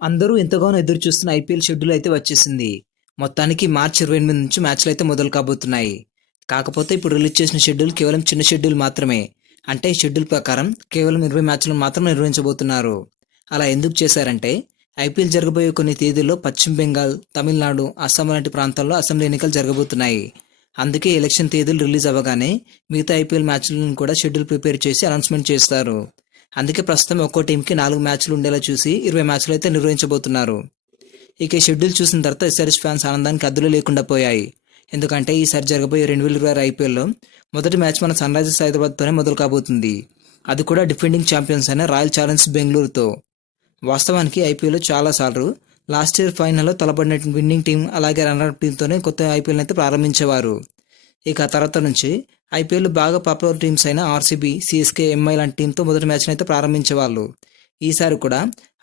అందరూ ఎంతగానో ఎదురు చూస్తున్న ఐపీఎల్ షెడ్యూల్ అయితే వచ్చేసింది. మొత్తానికి మార్చి 28 నుంచి మ్యాచ్లు అయితే మొదలు కాబోతున్నాయి. కాకపోతే ఇప్పుడు రిలీజ్ చేసిన షెడ్యూల్ కేవలం చిన్న షెడ్యూల్ మాత్రమే. అంటే ఈ షెడ్యూల్ ప్రకారం కేవలం 20 మ్యాచ్లు మాత్రం నిర్వహించబోతున్నారు. అలా ఎందుకు చేశారంటే ఐపీఎల్ జరగబోయే కొన్ని తేదీల్లో పశ్చిమ బెంగాల్, తమిళనాడు, అస్సాం లాంటి ప్రాంతాల్లో అసెంబ్లీ ఎన్నికలు జరగబోతున్నాయి. అందుకే ఎలక్షన్ తేదీలు రిలీజ్ అవ్వగానే మిగతా ఐపీఎల్ మ్యాచ్లను కూడా షెడ్యూల్ ప్రిపేర్ చేసి అనౌన్స్మెంట్ చేస్తారు. అందుకే ప్రస్తుతం ఒక్కో టీంకి 4 మ్యాచ్లు ఉండేలా చూసి 20 మ్యాచ్లు అయితే నిర్వహించబోతున్నారు. ఇక ఈ షెడ్యూల్ చూసిన తర్వాత ఎస్ఆర్హెచ్ ఫ్యాన్స్ ఆనందానికి అద్దులు లేకుండా పోయాయి. ఎందుకంటే ఈసారి జరగబోయే 2026 ఐపీఎల్లో మొదటి మ్యాచ్ మన సన్ రైజర్స్ హైదరాబాద్తోనే మొదలు కాబోతుంది. అది కూడా డిఫెండింగ్ ఛాంపియన్స్ అయిన రాయల్ ఛాలెంజర్స్ బెంగళూరుతో. వాస్తవానికి ఐపీఎల్లో చాలాసార్లు లాస్ట్ ఇయర్ ఫైనల్లో తలపడిన విన్నింగ్ టీం అలాగే రన్నర్ టీంతోనే కొత్త ఐపీఎల్ అయితే ప్రారంభించేవారు. ఇక తర్వాత నుంచి ఐపీఎల్ బాగా పాపులర్ టీమ్స్ అయిన ఆర్సీబీ, సిఎస్కే, ఎంఐ లాంటి టీంతో మొదటి మ్యాచ్ని అయితే ప్రారంభించేవాళ్ళు. ఈసారి కూడా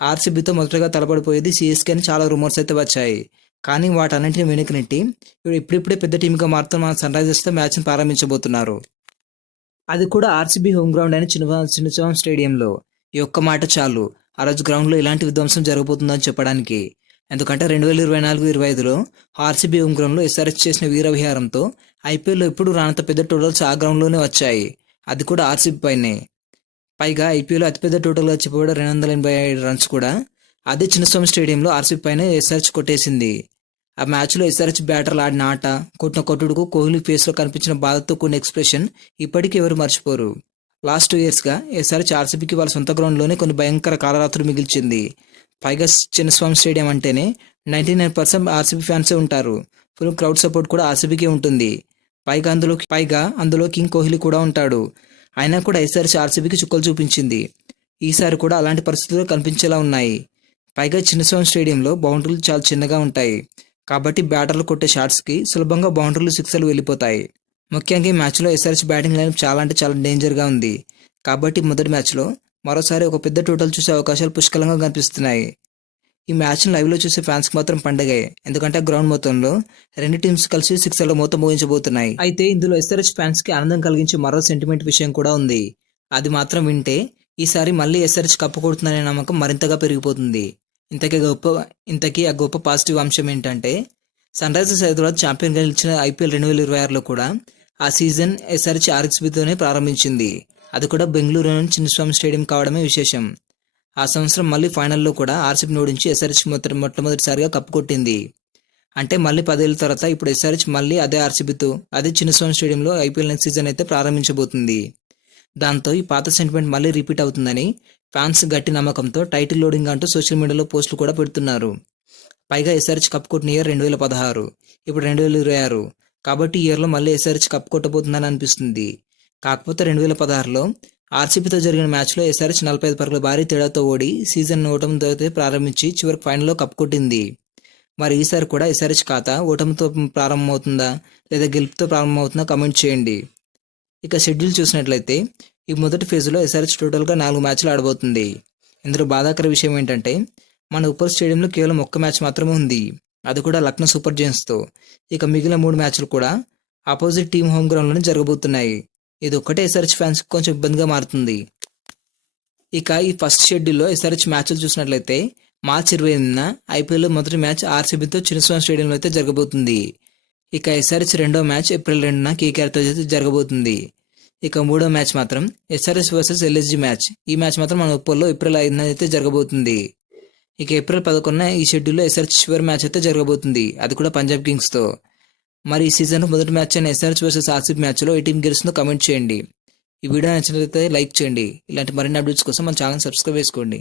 ఆర్సీబీతో మొదటగా తలపడిపోయేది సిఎస్కే అని చాలా రూమర్స్ అయితే వచ్చాయి. కానీ వాటన్నింటిని వెనక్కి నెట్టి ఇప్పుడిప్పుడే పెద్ద టీంగా మారుతున్న మన సన్ రైజర్స్తో మ్యాచ్ని ప్రారంభించబోతున్నారు. అది కూడా ఆర్సీబీ హోమ్ గ్రౌండ్ అయిన చిన్నస్వామి స్టేడియంలో. ఈ ఒక్క మాట చాలు ఆ రోజు గ్రౌండ్లో ఇలాంటి విధ్వంసం జరగబోతుందని చెప్పడానికి. ఎందుకంటే 2024-25లో ఆర్సీబీ హోమ్ గ్రౌండ్లో ఎస్ఆర్హెచ్ చేసిన వీర విహారంతో ఐపీఎల్లో ఎప్పుడు రానంత పెద్ద టోటల్స్ ఆ గ్రౌండ్లోనే వచ్చాయి. అది కూడా ఆర్సీబీ పైనే. పైగా ఐపీఎల్లో అతిపెద్ద టోటల్గా చెప్పబడే 285 రన్స్ కూడా అదే చిన్నస్వామి స్టేడియంలో ఆర్సీబీ పైనే ఎస్ఆర్హెచ్ కొట్టేసింది. ఆ మ్యాచ్లో ఎస్ఆర్హెచ్ బ్యాటర్లు ఆడిన ఆట, కొట్టిన కొట్టుడుకు కోహ్లీ ఫేస్లో కనిపించిన బాధతో కూడిన ఎక్స్ప్రెషన్ ఇప్పటికీ ఎవరు మర్చిపోరు. లాస్ట్ 2 ఇయర్స్గా ఎస్ఆర్హెచ్ ఆర్సీబీకి వాళ్ళ సొంత గ్రౌండ్లోనే కొన్ని భయంకర కాలరాత్రులు మిగిల్చింది. పైగా చిన్నస్వామి స్టేడియం అంటేనే 99% ఆర్సీబీ ఫ్యాన్సే ఉంటారు. ఫుల్ క్రౌడ్ సపోర్ట్ కూడా ఆర్సీబీకే ఉంటుంది. పైగా అందులో కింగ్ కోహ్లీ కూడా ఉంటాడు. అయినా కూడా ఎస్ఆర్హెచ్ ఆర్సీబీకి చుక్కలు చూపించింది. ఈసారి కూడా అలాంటి పరిస్థితులు కనిపించేలా ఉన్నాయి. పైగా చిన్నస్వామి స్టేడియంలో బౌండరీలు చాలా చిన్నగా ఉంటాయి. కాబట్టి బ్యాటర్లు కొట్టే షాట్స్కి సులభంగా బౌండరీలు, సిక్సర్లు వెళ్ళిపోతాయి. ముఖ్యంగా ఈ మ్యాచ్లో ఎస్ఆర్హెచ్ బ్యాటింగ్ లైన్ చాలా అంటే చాలా డేంజర్గా ఉంది. కాబట్టి మొదటి మ్యాచ్లో మరోసారి ఒక పెద్ద టోటల్ చూసే అవకాశాలు పుష్కలంగా కనిపిస్తున్నాయి. ఈ మ్యాచ్ని లైవ్లో చూసే ఫ్యాన్స్కి మాత్రం పండగే. ఎందుకంటే గ్రౌండ్ మొత్తంలో రెండు టీమ్స్ కలిసి సిక్సర్ల మొత్తం మోగించబోతున్నాయి. అయితే ఇందులో ఎస్ఆర్హెచ్ ఫ్యాన్స్కి ఆనందం కలిగించే మరో సెంటిమెంట్ విషయం కూడా ఉంది. అది మాత్రం వింటే ఈసారి మళ్ళీ ఎస్ఆర్హెచ్ కప్పు కొడుతుందనే నమ్మకం మరింతగా పెరిగిపోతుంది. ఇంతకీ ఆ గొప్ప పాజిటివ్ అంశం ఏంటంటే సన్ రైజర్స్ హైదరాబాద్ ఛాంపియన్గా నిలిచిన ఐపీఎల్ 2026లో కూడా ఆ సీజన్ ఎస్ఆర్హెచ్ ఆర్సీబీతోనే ప్రారంభించింది. అది కూడా బెంగళూరులోని చిన్నస్వామి స్టేడియం కావడమే విశేషం. ఆ సంవత్సరం మళ్ళీ ఫైనల్లో కూడా ఆర్సీబీని ఓడించి ఎస్ఆర్హెచ్ మొట్టమొదటిసారిగా కప్పు కొట్టింది. అంటే మళ్ళీ 10 ఏళ్ళ తర్వాత ఇప్పుడు ఎస్ఆర్హెచ్ మళ్ళీ అదే ఆర్సీబీతో అదే చిన్నస్వామి స్టేడియంలో ఐపీఎల్ నెక్స్ట్ సీజన్ అయితే ప్రారంభించబోతుంది. దాంతో ఈ పాత సెంటిమెంట్ మళ్ళీ రిపీట్ అవుతుందని ఫ్యాన్స్ గట్టి నమ్మకంతో టైటిల్ లోడింగ్ అంటూ సోషల్ మీడియాలో పోస్టులు కూడా పెడుతున్నారు. పైగా ఎస్ఆర్హెచ్ కప్ కొట్టిన ఇయర్ 2016, ఇప్పుడు 2026. కాబట్టి ఈ ఇయర్లో మళ్ళీ ఎస్ఆర్హెచ్ కప్ కొట్టబోతుందని అనిపిస్తుంది. కాకపోతే 2016లో ఆర్సీబీతో జరిగిన మ్యాచ్లో ఎస్ఆర్హెచ్ 45 పరుగుల భారీ తేడాతో ఓడి సీజన్ ఓటమితో ప్రారంభించి చివరికి ఫైనల్లో కప్ కొట్టింది. మరి ఈసారి కూడా ఎస్ఆర్హెచ్ ఖాతా ఓటమితో ప్రారంభమవుతుందా లేదా గెలుపుతో ప్రారంభమవుతుందా కమెంట్ చేయండి. ఇక షెడ్యూల్ చూసినట్లయితే ఈ మొదటి ఫేజ్లో ఎస్ఆర్హెచ్ టోటల్గా 4 మ్యాచ్లు ఆడబోతుంది. ఇందులో బాధాకర విషయం ఏంటంటే మన ఉప్పల్ స్టేడియంలో కేవలం ఒక్క మ్యాచ్ మాత్రమే ఉంది. అది కూడా లక్నో సూపర్ జైంట్స్తో. ఇక మిగిలిన 3 మ్యాచ్లు కూడా ఆపోజిట్ టీం హోమ్ గ్రౌండ్లోనే జరగబోతున్నాయి. ఇది ఒక్కటే ఎస్ఆర్హెచ్ ఫ్యాన్స్ కొంచెం ఇబ్బందిగా మారుతుంది. ఇక ఈ ఫస్ట్ షెడ్యూల్లో ఎస్ఆర్హెచ్ మ్యాచ్లు చూసినట్లయితే మార్చి 28న ఐపీఎల్లో మొదటి మ్యాచ్ ఆర్సీబీతో చిన్నస్వామి స్టేడియంలో అయితే జరగబోతుంది. ఇక ఎస్ఆర్హెచ్ రెండో మ్యాచ్ ఏప్రిల్ 2న కేకేఆర్తో అయితే జరగబోతుంది. ఇక మూడో మ్యాచ్ మాత్రం ఎస్ఆర్హెచ్ వర్సెస్ ఎల్ఎస్జీ మ్యాచ్. ఈ మ్యాచ్ మాత్రం మన ఉప్పల్లో ఏప్రిల్ 5న అయితే జరగబోతుంది. ఇక ఏప్రిల్ 11న ఈ షెడ్యూల్లో ఎస్ఆర్హెచ్ చివరి మ్యాచ్ అయితే జరగబోతుంది. అది కూడా పంజాబ్ కింగ్స్తో. మరి ఈ సీజన్ మొదటి మ్యాచ్ అయిన ఎస్ఆర్హెచ్ వర్సెస్ ఆర్సీబీ మ్యాచ్లో ఏ టీం గెలుస్తుందో కమెంట్ చేయండి. ఈ వీడియో నచ్చినట్లయితే లైక్ చేయండి. ఇలాంటి మరిన్ని అప్డేట్స్ కోసం మన ఛానల్ సబ్స్క్రైబ్ చేసుకోండి.